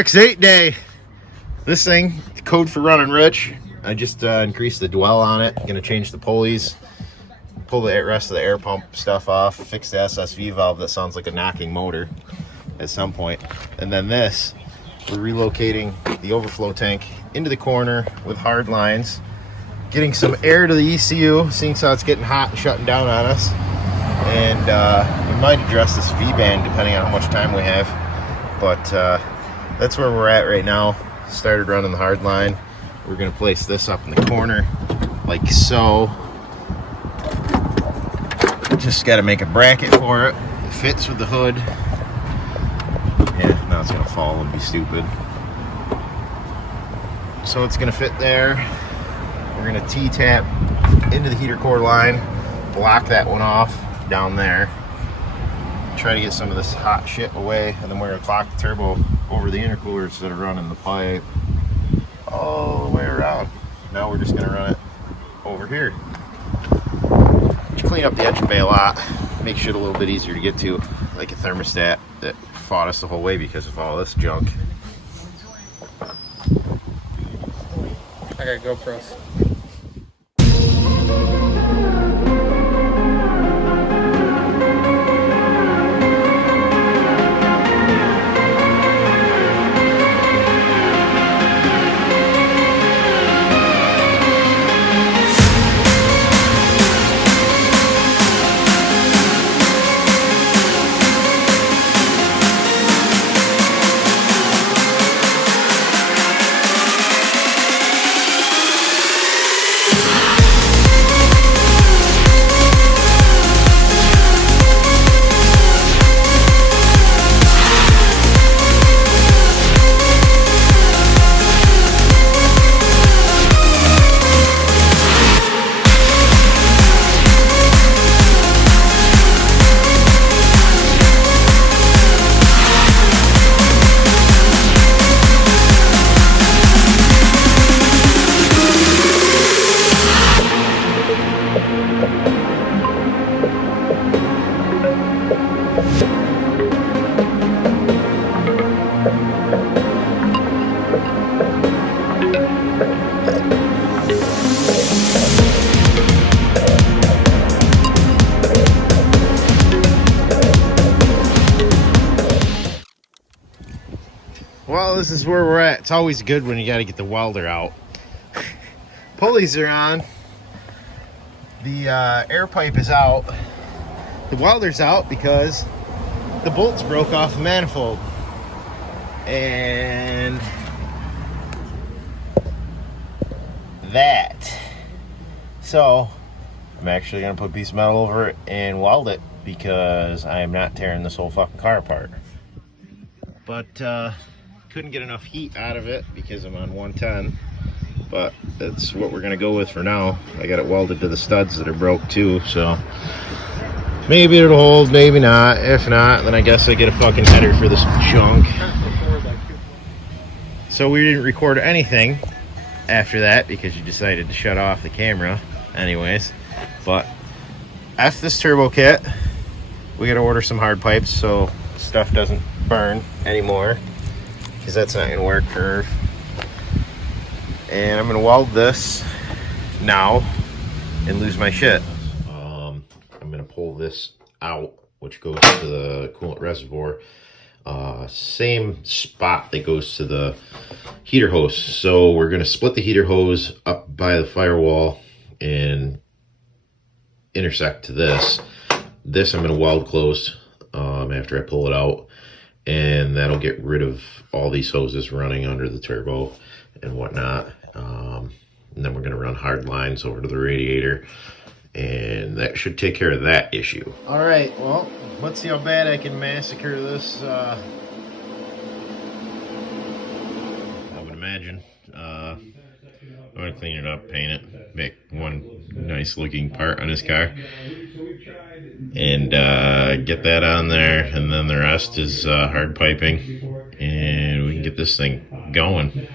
Rx8 day. This thing, code for running rich. I just increased the dwell on it. Gonna change the pulleys, pull the rest of the air pump stuff off, fix the SSV valve that sounds like a knocking motor at some point. And then this, we're relocating the overflow tank into the corner with hard lines, getting some air to the ECU, seeing how it's getting hot and shutting down on us. And we might address this V-band depending on how much time we have. But that's where we're at right now. Started running the hard line. We're gonna place this up in the corner like so. Just gotta make a bracket for it. It fits with the hood. Yeah, now it's gonna fall and be stupid. So it's gonna fit there. We're gonna T-tap into the heater core line, block that one off down there. Try to get some of this hot shit away, and then we're gonna clock the turbo over the intercooler instead of running the pipe all the way around. Now we're just gonna run it over here. Just clean up the engine bay a lot, make shit a little bit easier to get to, like a thermostat that fought us the whole way because of all this junk. I got GoPros. Well, this is where we're at. It's always good when you got to get the welder out. Pulleys are on. The air pipe is out. The welder's out because the bolts broke off the manifold. And that. So, I'm actually going to put a piece of metal over it and weld it because I am not tearing this whole fucking car apart. But, couldn't get enough heat out of it because I'm on 110, but that's what we're gonna go with for now. I got it welded to the studs that are broke too, so maybe it'll hold, maybe not. If not, then I guess I get a fucking header for this junk. So we didn't record anything after that because you decided to shut off the camera anyways. But after this turbo kit, we gotta order some hard pipes so stuff doesn't burn anymore, because that's not gonna work for. And I'm gonna weld this now and lose my shit. I'm gonna pull this out, which goes to the coolant reservoir, same spot that goes to the heater hose. So we're gonna split the heater hose up by the firewall and intersect to this. This I'm gonna weld closed after I pull it out, and that'll get rid of all these hoses running under the turbo and whatnot. And then we're going to run hard lines over to the radiator, and that should take care of that issue. All right, well, let's see how bad I can massacre this. I would imagine. I'm going to clean it up, paint it, make one nice looking part on this car, and get that on there, and then the rest is hard piping, and we can get this thing going.